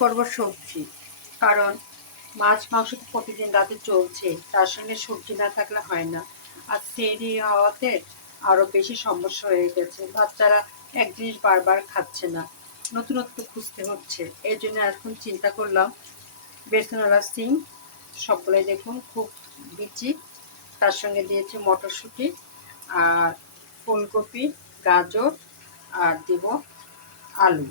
করব সবজি, কারণ মাছ মাংস তো প্রতিদিন রাতে চলছে, তার সঙ্গে সবজি না থাকলে হয় না। আর সেহরি হওয়াতে আরও বেশি সমস্যা হয়ে গেছে, বাচ্চারা এক জিনিস বারবার খাচ্ছে না, নতুনত্ব খুঁজতে হচ্ছে। এই জন্য এখন চিন্তা করলাম বেসনওয়ালা সিম, সবগুলোই দেখুন খুব বিচি, তার সঙ্গে দিয়েছি মটরশুঁটি আর ফুলকপি, গাজর, আর দিব আলু।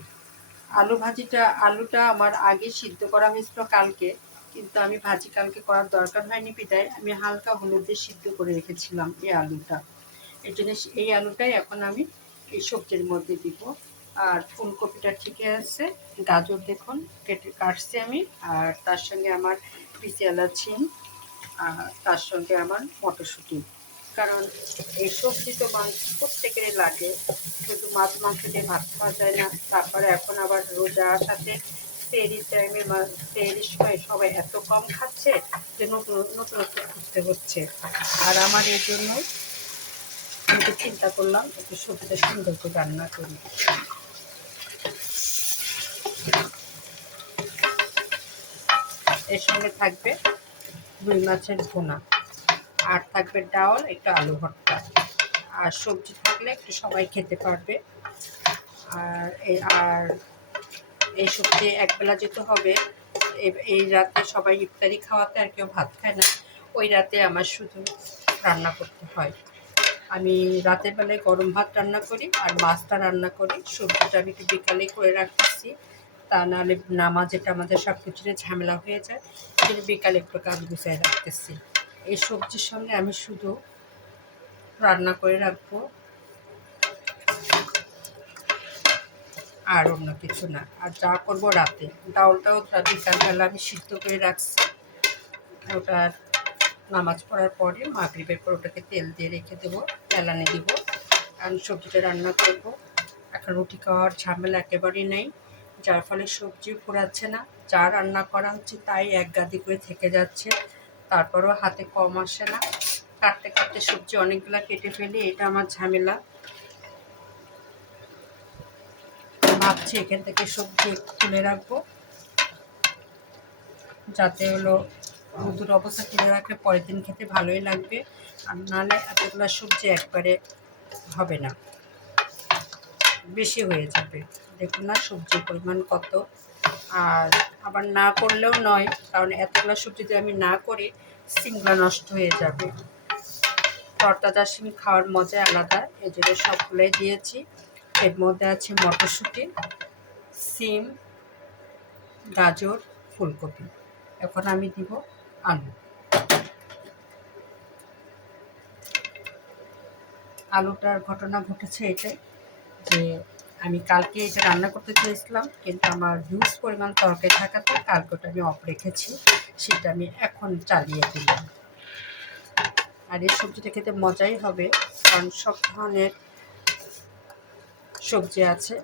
আলুটা আমার আগে সিদ্ধ করা হয়েছিল কালকে, কিন্তু আমি ভাজি কালকে করার দরকার হয়নি বিধায় আমি হালকা হলুদ দিয়ে সিদ্ধ করে রেখেছিলাম এই আলুটা। এই জন্য এই আলুটাই এখন আমি এই সবজির মধ্যে দিব। আর ফুলকপিটা ঠিকই আছে, গাজর দেখুন কাটছি আমি, আর তার সঙ্গে আমার পিসিয়ালা ছিম, আর তার সঙ্গে আমার মটরশুঁটি। কারণ এই সবজি তো মানুষ প্রত্যেকেরই লাগে, শুধু মাছ মাংস দিয়ে ভাত খাওয়া যায় না। তারপরে এখন আবার রোজা সাথে সেহরির টাইমে সেহরির সময় সবাই এত কম খাচ্ছে যে নতুনত্ব খুঁজতে হচ্ছে। আর আমার এই জন্য আমি তো চিন্তা করলাম একটু সবজিটা সুন্দর করে রান্না করি। এর সঙ্গে থাকবে রুই মাছের ভুনা, আর থাকবে ডাল, একটু আলু ভর্তা, আর সবজি থাকলে একটু সবাই খেতে পারবে। আর এই সবজি একবেলা যেতে হবে। এই রাতে সবাই ইফতারি খাওয়াতে আর কেউ ভাত খায় না, ওই রাতে আমার শুধু রান্না করতে হয়। আমি রাতের বেলায় গরম ভাত রান্না করি আর মাছটা রান্না করি, সবজিটা আমি একটু বিকালেই করে রাখতেছি, তা নাহলে নামাজেটা আমাদের সব কিছুতে ঝামেলা হয়ে যায়। কিন্তু বিকালে একটু কাজ গুছিয়ে রাখতেছি। এই সবজির সঙ্গে আমি শুধু রান্না করে রাখবো, আর অন্য কিছু না। আর যা করবো রাতে, ডাউলটাও বিকালবেলা আমি সিদ্ধ করে রাখছি, ওটা নামাজ পড়ার পরে মাগরিবের পর ওটাকে তেল দিয়ে রেখে দেবো, তেলানে দিব। আমি সবজিটা রান্না করব। এখন রুটি খাওয়ার ঝামেলা একেবারেই নেই, যার ফলে সবজি পোড়াচ্ছে না। যা রান্না করা হচ্ছে তাই এক গাদি করে থেকে যাচ্ছে, তারপরেও হাতে কম আসে না। কাটতে কাটতে সবজি অনেকগুলো কেটে ফেলি, এটা আমার ঝামেলা। ভাবছি এখান থেকে সবজি তুলে রাখবো, যাতে হলো মধুর অবস্থা তুলে রাখলে পরের দিন খেতে ভালোই লাগবে। আর নাহলে এতগুলো সবজি একবারে হবে না, বেশি হয়ে যাবে। দেখুন না সবজির পরিমাণ কত। আর আবার না করলেও নয়, কারণ এতগুলো সবজি যদি আমি না করি সিমগুলো নষ্ট হয়ে যাবে। তরতাজা সিম খাওয়ার মজাই আলাদা, এই জন্য সবগুলোই দিয়েছি। এর মধ্যে আছে মটরশুঁটি, সিম, গাজর, ফুলকপি। এখন আমি দিব আলু। আলুটার ঘটনা ঘটেছে এটাই যে আমি কালকে এটা রান্না করতে চেয়েছিলাম, কিন্তু আমার হিউজ পরিমাণ তরকারি থাকাতে কালকে ওটা আমি অফ রেখেছি, সেটা আমি এখন চালিয়ে দিলাম। আর এই সবজিটা খেতে মজাই হবে, কারণ সব ধরনের সবজি আছে,